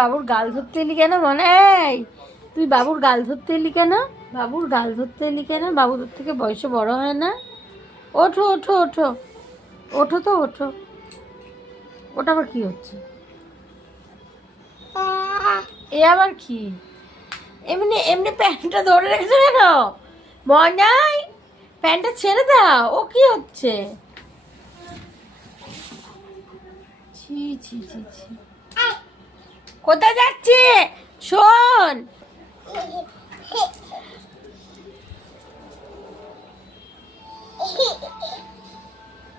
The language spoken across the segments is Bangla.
বাবুর গাল ধরতে এলি কেন মনে? এই তুই বাবুর গাল ধরতে এলি কেন? বাবুর গাল ধরতে এলি কেন? বাবু তোর থেকে বয়সে বড় হয় না? ওঠো ওঠো ওঠো, ওঠো তো ওঠো। ওটা আবার কি হচ্ছে? এ আবার কি? এমনি এমনি প্যান্টটা ধরে রেখেছো কেন? ময়নাই, প্যান্টটা ছেড়ে দাও। ও কি হচ্ছে? ছি ছি ছি ছি। কোথায় যাচ্ছে? শোন,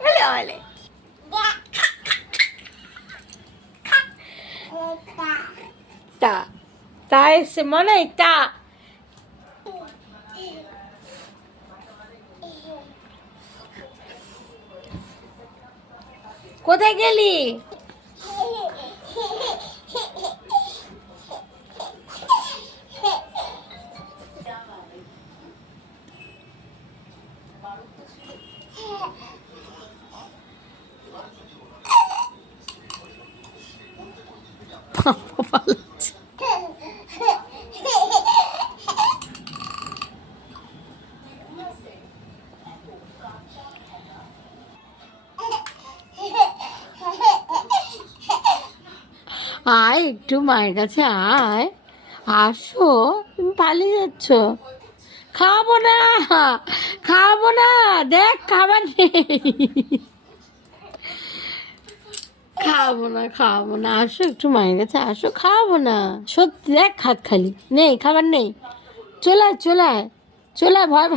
এলে এলে। তা তা এসে মনে তা। কোথায় গেলি? আয় একটু মায়ের কাছে আয়। আসো, তুমি পালিয়ে যাচ্ছ। খাবো না, খাবো না, দেখ খাবার নেই। খাবো না, খাবো না, আসো একটু মায়ের কাছে আসো। খাবো না সত্যি, দেখ হাত খালি নেই, খাবার নেই। চলে আয় চলে আয় চলে আয়, ভয়